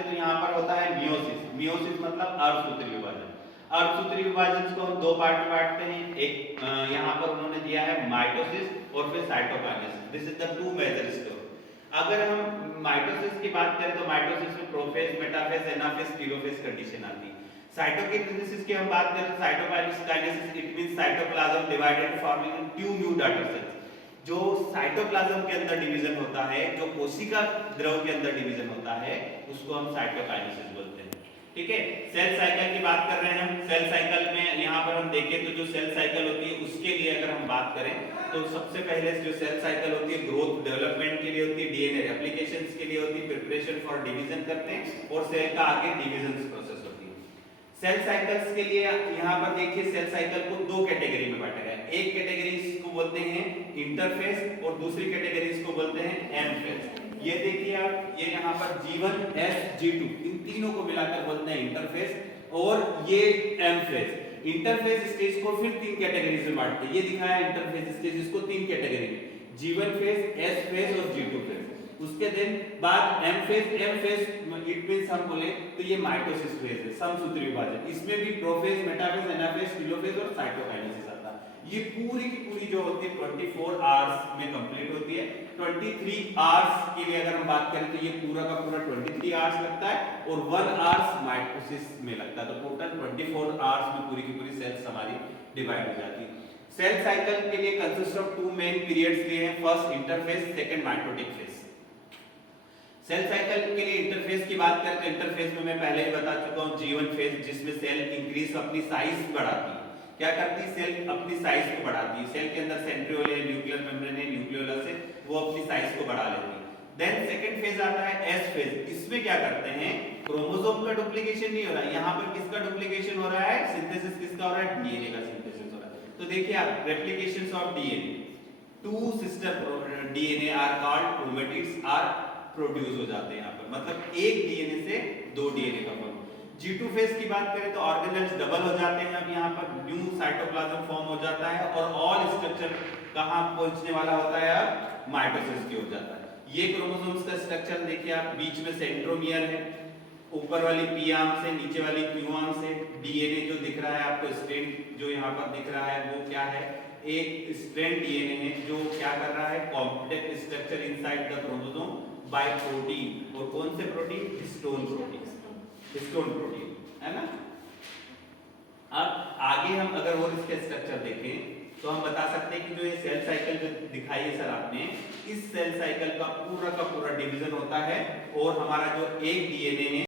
करते हैं तो यहाँ पर होता है मियोसिस। मियोसिस मतलब अर्धसूत्री विभाजन। अर्धसूत्री विभाजन को हम दो पार्ट में बांटते हैं। एक यहाँ पर उन्होंने दिया है माइटोसिस और फिर cytokinesis. This is the two major step. अगर हम माइटोसिस की बात करें तो माइटोसिस में prophase, metaphase, anaphase, telophase condition आती है। साइटोकिनेसिस की हम बात करें तो cytokinesis it means cytoplasm divided forming two new daughter cells. जो साइटोप्लाज्म के अंदर डिवीजन होता है, जो कोशिका द्रव के अंदर डिवीजन होता है, उसको हम साइटोकाइनेसिस बोलते हैं। ठीक है, सेल साइकिल की बात कर रहे हैं हम। सेल साइकिल में यहाँ पर हम देखें तो जो सेल साइकिल होती है उसके लिए अगर हम बात करें तो सबसे पहले जो सेल साइकिल होती है ग्रोथ डेवलपमेंट के लिए होती है, डीएनए रेप्लिकेशंस के लिए होती है, प्रिपरेशन फॉर डिवीजन करते हैं और सेल का आगे डिवीजन प्रोसेस होती है। सेल साइकिल्स के लिए यहाँ पर देखिए सेल साइकिल को दो कैटेगरी में बांटा गया है। एक कैटेगरी इसको बोलते हैं इंटरफेज और दूसरी कैटेगरी इसको बोलते हैं एम फेज। ये देखिए आप, ये यहाँ पर G1, S, G2 इन तीनों को मिलाकर बोलते हैं इंटरफेज और ये एम फेज। इंटरफेज स्टेज को फिर तीन कैटेगरीज में बांटते हैं। ये दिखाया इंटरफेज स्टेज, इसको तीन कैटेगरी में, G1 फेज, S फेज और G2 फेज। उसके दिन बाद M phase. M phase it means हम बोले तो ये माइटोसिस फेज है, समसूत्री विभाजन। इसमें भी प्रोफेज, मेटाफेज, एनाफेज, टेलोफेज और साइटोकाइनेसिस आता है। ये पूरी की पूरी जो होती है 24 आवर्स में कंप्लीट होती है। 23 आवर्स के लिए अगर हम बात करें तो ये पूरा का पूरा 23 आवर्स लगता है और 1 आवर्स माइटोसिस में लगता है। तो टोटल 24 आवर्स में पूरी की पूरी सेल्स हमारी डिवाइड हो जाती है। सेल साइकिल के लिए consist of two main periods लिए हैं, first interphase, second mitotic phase. Cell cycle के लिए इंटरफेज की बात करें तो इंटरफेज में मैं पहले ही बता चुका हूं G1 फेज, जिसमें सेल इंक्रीज अपनी साइज बढ़ाती है। क्या करती है? सेल अपनी साइज को बढ़ाती है। सेल के अंदर सेंट्रियोल है, न्यूक्लियर मेम्ब्रेन है, न्यूक्लियोलस है, वो अपनी साइज को बढ़ा लेती है। देन सेकंड फेज आता है S फेज। इसमें क्या करते हैं? क्रोमोसोम का डुप्लीकेशन नहीं हो रहा है, यहाँ पर किसका डुप्लीकेशन हो रहा है? सिंथेसिस किसका हो रहा है? डीएनए का सिंथेसिस हो रहा है। तो देखिए आप, replications of DNA, two sister DNA are called chromatids are produce हो जाते हैं यहाँ पर, मतलब एक डीएनए से दो डीएनए का फॉर्म। G2 फेज की बात करें तो ऑर्गेनेल्स डबल हो जाते हैं। अब यहाँ पर न्यू साइटोप्लाज्म फॉर्म हो जाता है और ऑल स्ट्रक्चर कहाँ पहुंचने वाला होता है? अब माइटोसिस की हो जाता है। ये क्रोमोसोम्स का स्ट्रक्चर देखिए आप, बीच में सेंट्रोमियर है, ऊपर वाली पी आर्म से, नीचे वाली क्यू आर्म से। डीएनए जो दिख रहा है आपको, स्ट्रैंड जो यहाँ पर दिख रहा है वो क्या है? एक स्ट्रैंड डीएनए है जो क्या कर रहा है? Complex structure inside the chromosome bye protein. और कौन से protein? Histone protein. Histone protein है ना। अब आगे हम अगर और इसके स्ट्रक्चर देखें तो हम बता सकते हैं कि जो ये सेल साइकिल जो दिखाई है सर आपने, इस सेल साइकिल का पूरा डिवीजन होता है और हमारा जो एक डीएनए है